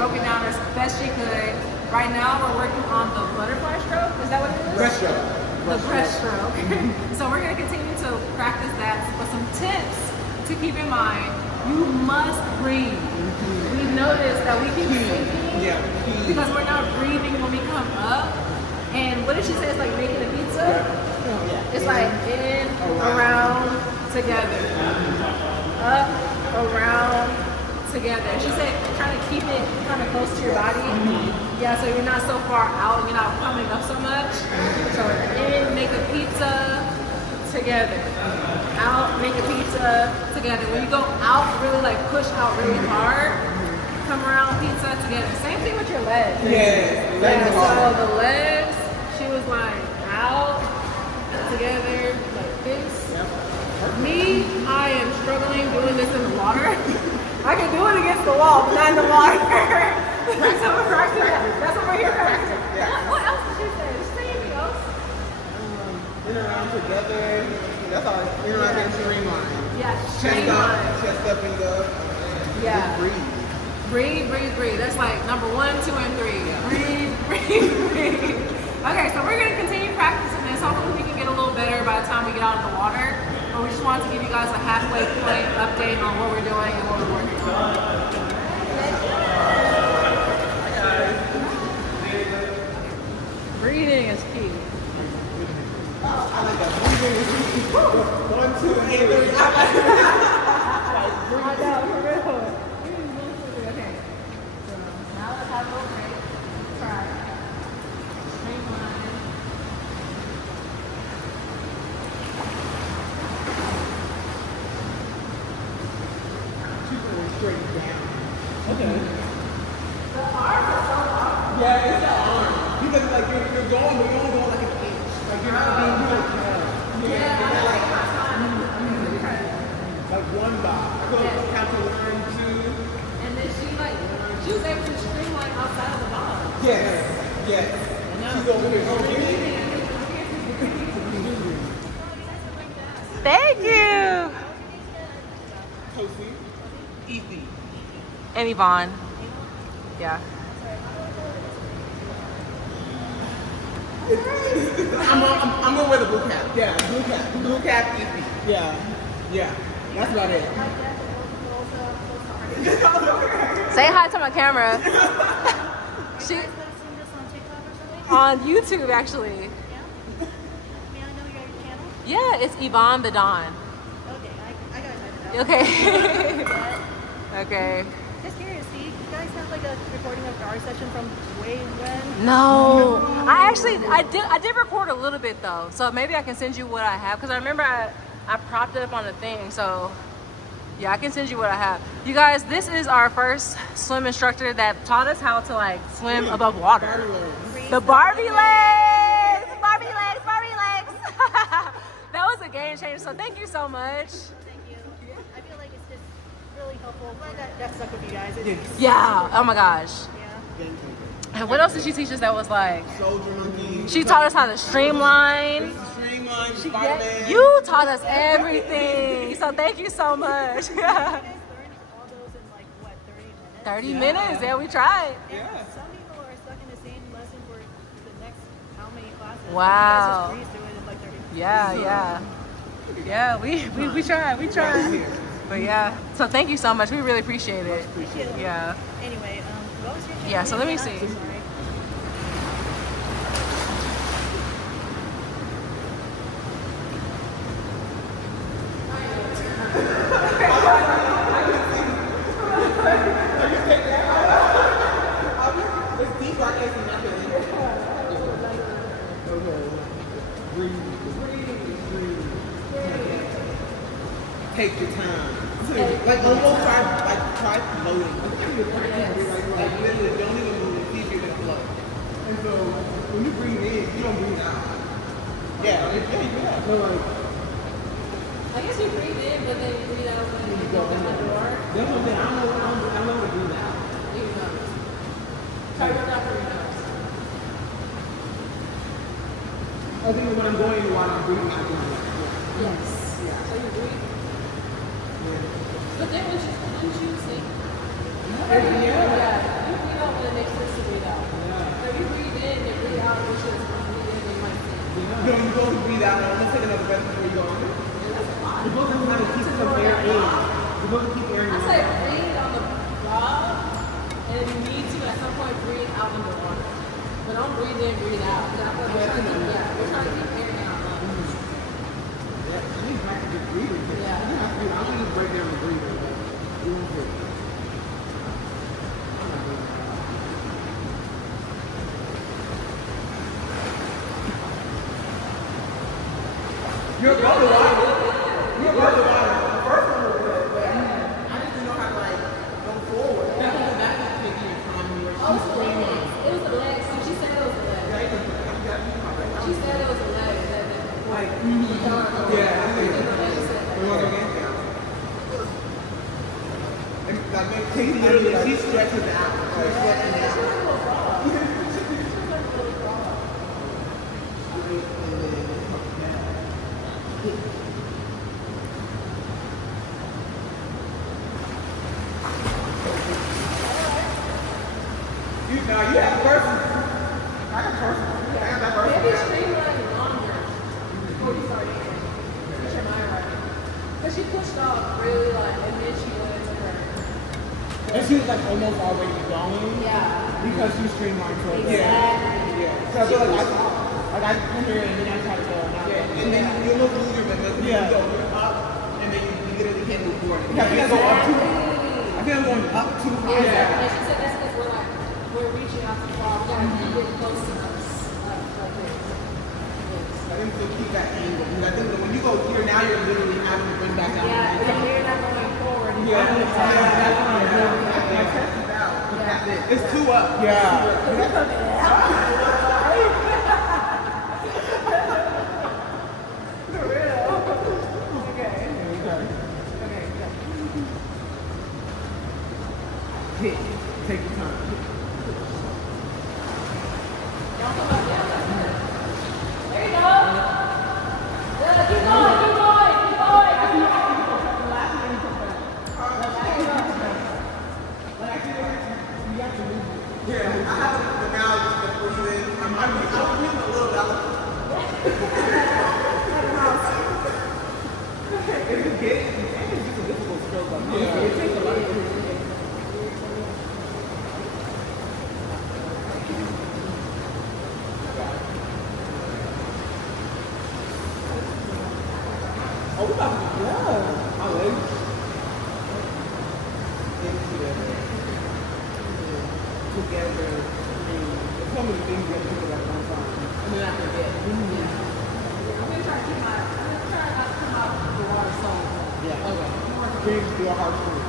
broke it down as best she could. Right now, we're working on the butterfly stroke. Is that what it is? Breaststroke. The breaststroke. So we're going to continue to practice that. But some tips to keep in mind: you must breathe. We've noticed that we keep sinking because we're not breathing when we come up. And what did she say? It's like making a pizza. It's like in, around, together. Up, around, together. She said trying to keep it kind of close to your body. Yeah, so you're not so far out, you're not coming up so much. So in, make a pizza, together. Out, make a pizza, together. When you go out, really like push out really hard. Come around, pizza, together. Same thing with your legs. So the legs, she was like out, together, like this. Me, I am struggling doing this in the water. I can do it against the wall, but not in the water. That's what we're practicing. That's what we're here practicing. What else did she say? Did she say anything else? In around together. That's all. In around and streamline. Yeah, streamline. Chest up and go. Yeah. Breathe. Breathe, breathe, breathe. That's like number 1, 2, and 3. Breathe, breathe, breathe. Okay, so we're going to continue practicing this. Hopefully we can get a little better by the time we get out of the water. But we just wanted to give you guys a halfway point update on what we're doing and what we're working on. Breathing is key. I like that. Breathing is key. 1, 2, and 3. I know, for real. Okay. So now let's have a little break. Try. Streamline. Straight down. Okay. The arms are so long. Yeah, it's the arm. Because like you're going, but you're only going like an inch. Like you're not being like one box. I go count to 1, 2. And then she was able to streamline outside of the box. Yes. She's over here. Thank you. Toasty. Easy. And Yvonne. Yeah. I'm gonna wear the blue cap. Yeah, blue cap, easy. Yeah. That's about it. Say hi to my camera. She on YouTube actually. Yeah? May I know your channel? Yeah, it's Yvonne the Dawn. Okay, I gotta type it out. Okay. Okay. Just curious, do you guys have like a recording of our session from way when? No, I did record a little bit though, so maybe I can send you what I have because I remember I propped it up on the thing, so yeah, I can send you what I have. You guys, this is our first swim instructor that taught us how to like swim above water. The Barbie legs, Barbie legs, Barbie legs. That was a game changer, so thank you so much. Thank you. I feel like it's just really helpful. Glad that stuck with you guys. Yeah, oh my gosh. Yeah. And what else did she teach us that was like? Soldier monkey. She taught us how to streamline. You taught us everything. So thank you so much. You guys learned all those in like what, 30 minutes? 30 minutes, yeah, we tried. Yeah. Some people are stuck in the same lesson for the next how many classes? Wow. You guys just breeze through it in like 30 minutes. Yeah, we tried. But yeah, so thank you so much. We really appreciate it. Yeah. Anyway, what was your channel? Yeah, so let me see. Sorry. Take your time. Like almost try floating. Like literally don't even move and see if you're gonna float. And so when you breathe in, you don't breathe out. Yeah, you do that. So like I guess you breathe in, but then you breathe out when you go in the door. that's what I'm saying. I don't know how to breathe out. You know. Try to work out for your nose. I think when I'm going while I'm breathing, I do that. Yes. Yeah. So you breathe. But then when you sing, you breathe out. breathe out. I'm gonna take another breath before you go on. You're supposed to kind of keep some air in. You're supposed to keep air in. I say breathe on the blob, and if you need to, at some point, breathe out in the water. But don't breathe in, breathe out. We're trying to keep air in our lungs. Yeah, you need to practice breathing. Yeah. I'm gonna just break down the breathing. You won't fit. You're above the water. You're above the water. The first one was good, but I just didn't know how to like go forward. That's taking your time when you're screaming. It was the legs. She said it was the legs. She said it was the legs. Like, yeah, I think we want to get down. And like, she stretches out. Like, stretching out. Now you have person. I got person. I got that person. Maybe streamlining longer before you start eating. Get your mind right. Because she pushed off really like, and then she went into her. And she was like almost already going. Yeah. Because she streamlined so Exactly. Yeah. So I feel like I come here and then I try to go. Yeah. And then you almost lose your momentum. Yeah. You go up and then you literally can't move forward. Yeah. I think I go up too. I think I'm going up too high. Yeah. And she said that's because we're reaching out too far. We gotta keep it close to us. Like this. I think to keep that angle. Because I think that when you go here, now you're literally having to bring back down. Yeah, and you're not going forward. Yeah, that's what I'm doing. I test it out. That's it. It's two up. For real. Okay. Hit. Take your time. Don't come up yet. There you go. Yeah, keep going. Yeah, I have the now just to breathe in. I'm breathing a little bit. If you get it, it's just a difficult stroke. It takes a lot of energy. Oh, we about to be done. My legs. Together. There's so many things you have to do at one time. And then I forget. I'm gonna try not to come out the water so. Yeah. Okay. James, do a hard squeeze.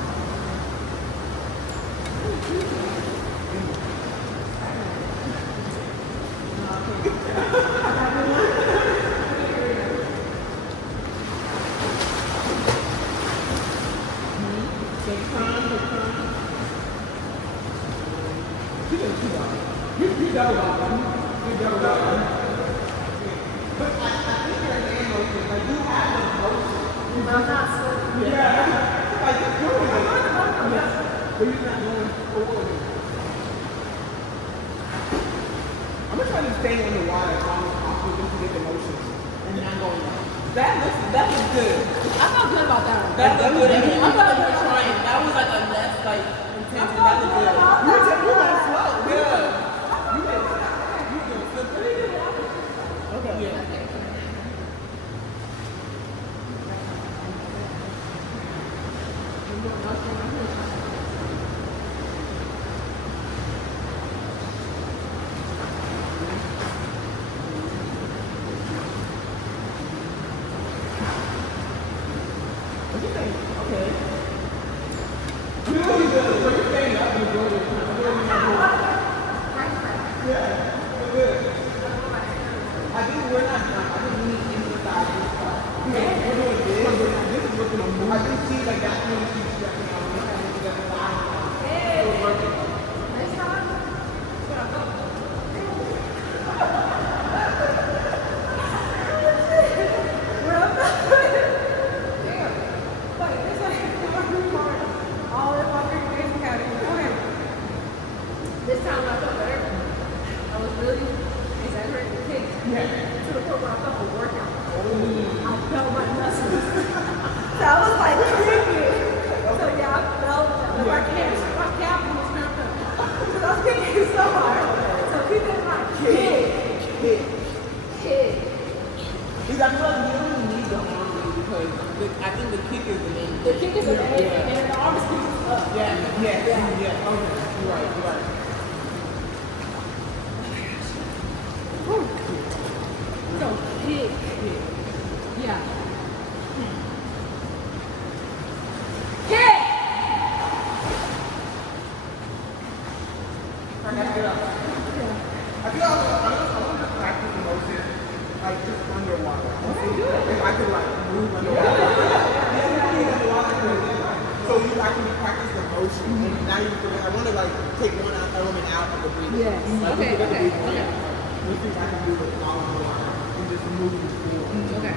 You double up. But I think your hand motion, like you have the motion. But I'm not slipping. Yeah. Like you're doing it. But you're not going forward. I'm gonna try to stay in the water as long as possible just to get the motions. And not going up. That was good. I felt good about that one. That was good. I thought you were trying. That was like a less like intense. That was good. You went slow. Yeah. Okay. Yeah. What do you think? Okay. You're really good. So you're staying up and enjoying it. Yeah. You're good. I think we're not done. I think we need to emphasize this part. We're doing this. This is working on more. I think see like that's really keep stretching out. We're trying to get the side. We're working. Next time, it's gonna go. We're up. Damn. Like, it's like all in my freaking county. Okay. This time I felt better. I was really exaggerating the kick. Yeah. To the point point where I felt a workout. I felt my muscles. So I was like kicking. So yeah, I felt that. My calf was cramped up. Because I was kicking so hard. So keep in mind, kick. Because I feel like you don't need the arm really because I think the kick is the main. The kick is the main, and the arm is kicking up. Yeah. Okay, you're right. So kick. Yeah. Kick! I feel I want to practice the motion like just underwater. If I could like move underwater. So you actually practice the motion. And now I want to like take one element out of the breathing. Yes. Like, Okay. We think I can do it while underwater and just move forward. Okay.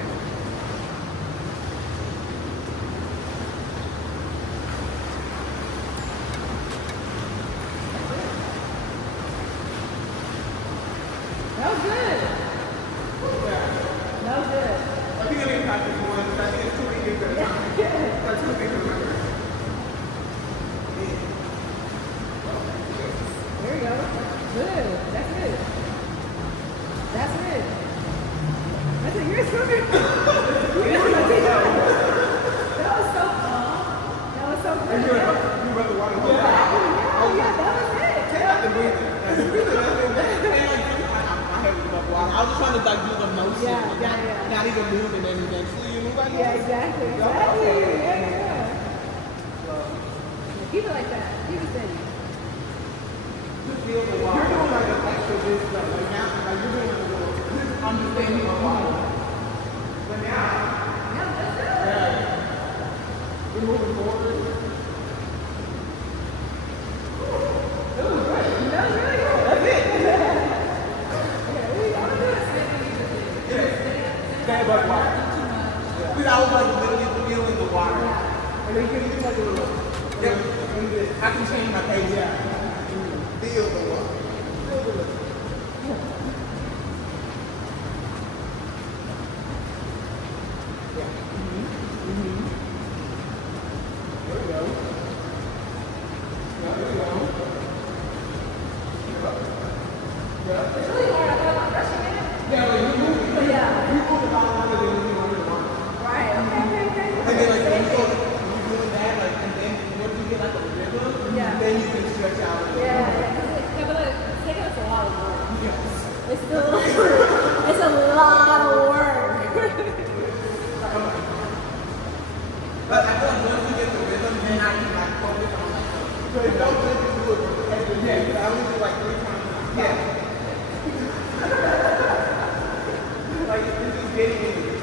That was good. That was good. I think I need to practice one. I think it's too many things at a time. That's too big to remember. There you go. Good. That's good. That's it. That's it. You're a swimmer. That was so fun. That was so good. And you run the water. Yeah, that was it. Take out the breathing. I was just trying to like do the motion. Not even move and then eventually you move like that. Yeah, exactly. Yeah. Keep it like that. Keep it steady. Just feel the water. You're doing like an extra this stuff. Like now, like you're doing like a little understanding of water. But now, we're moving forward. That was great. That was really good. That's it. Stand up water. Because I was like literally feeling the water. And then you can do like a little. I can change my pace. Feel the water. Feel the water. There we go. It's really hard. I feel like I'm rushing it. You move the bottom line and then you under the water. Right. Okay. And then like when you're doing that, like and then once you get like a rhythm, then you can stretch out. Yeah, but it's taking us a lot of work. Yes. It's a lot of work. But I feel like once you get the rhythm, then I can like focus on that. So it felt good to do it every day. But I only do like 3 times. Like this is getting in the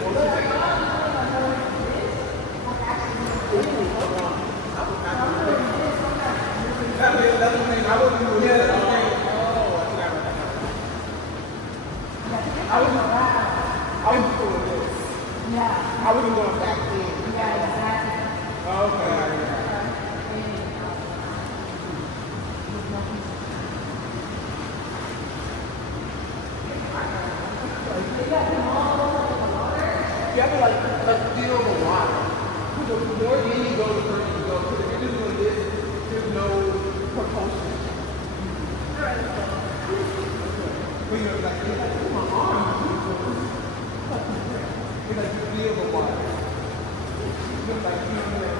I wasn't going back in. Yeah, exactly. Okay. You have to like feel the water. The more in you go, the further you go. Because if you're just doing this, there's no propulsion. When you're like, my arm. It's like you feel the water. It's like you know that.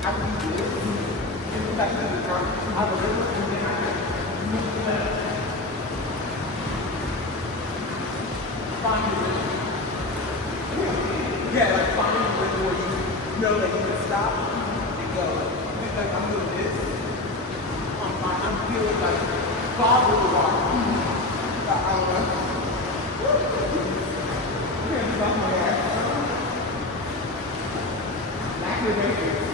I can do this. It's like the drum. I will do it and then I can find it. Yeah, like find it where you know that you can stop and go. Like I'm doing this. I'm feeling like follow the water. I don't know. You're gonna stop my ass. Back to the basics.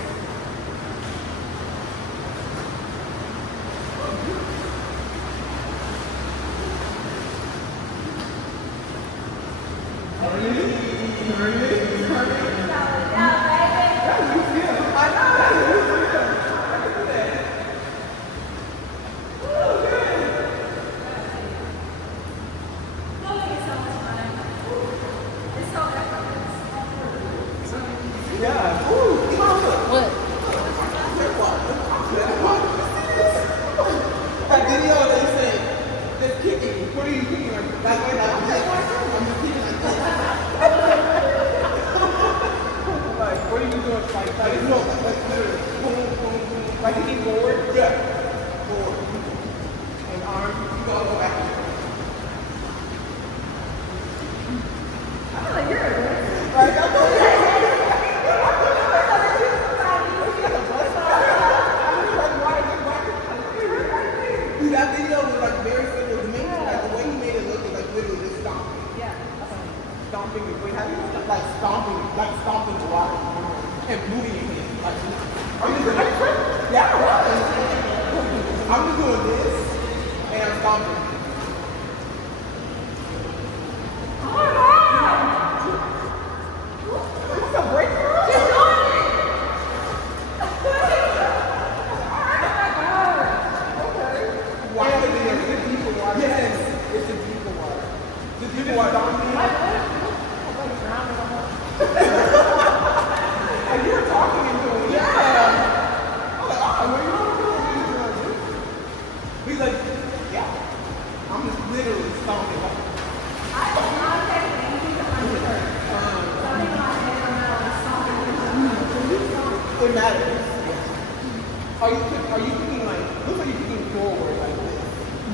Are you kicking like, looks like you're kicking forward like this.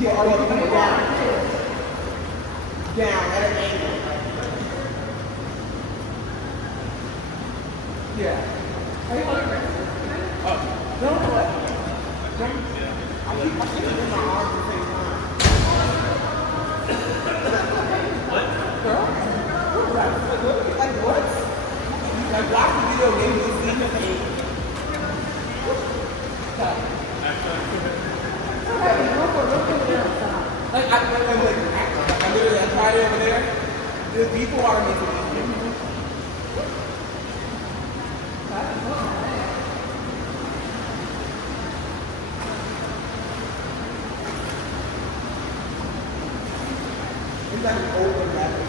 Yeah, are you kicking down? Down at an angle. Yeah. Are you holding it? Oh. No, what? I keep it in my arms at the same time. What? Girl? Like what? Like watch the video game with this like I literally I tried it over there. There's deep water makes it easier. It's like an open rapid.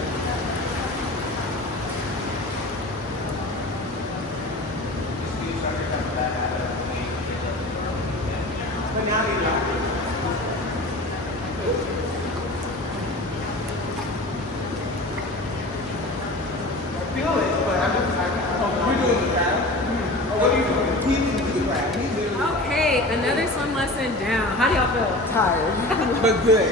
But now they like it. I feel it, but I'm just we're doing the crowd. Or what are you doing? He's doing the crowd. Okay, another swim lesson down. How do y'all feel? Tired, but good.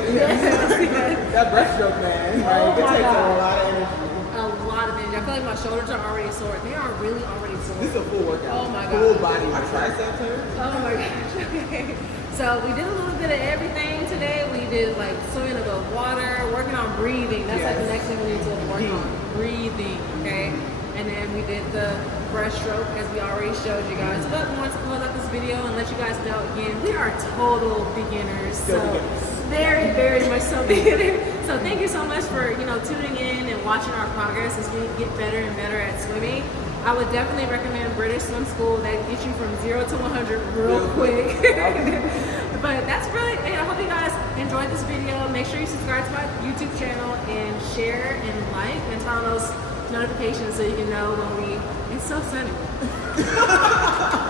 That breaststroke, man. Oh Right? It my takes God. a lot of energy. A lot of energy. I feel like my shoulders are already sore. They are really already sore. This is a full workout. Oh my God. Full body. My triceps hurt. Oh my gosh. Okay. So we did a little bit of everything today. We did like swimming above water, working on breathing. That's like the next thing we need to work on. Breathing, okay? And then we did the breaststroke as we already showed you guys. But we want to close out this video and let you guys know again, we are total beginners. So very, very much so beginners. So thank you so much for, tuning in and watching our progress as we get better and better at swimming. I would definitely recommend British Swim School. That gets you from 0 to 100 real quick. But that's really, I hope you guys enjoyed this video. Make sure you subscribe to my YouTube channel and share and like and turn on those notifications so you can know when it's so sunny.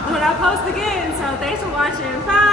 When I post again. So thanks for watching. Bye.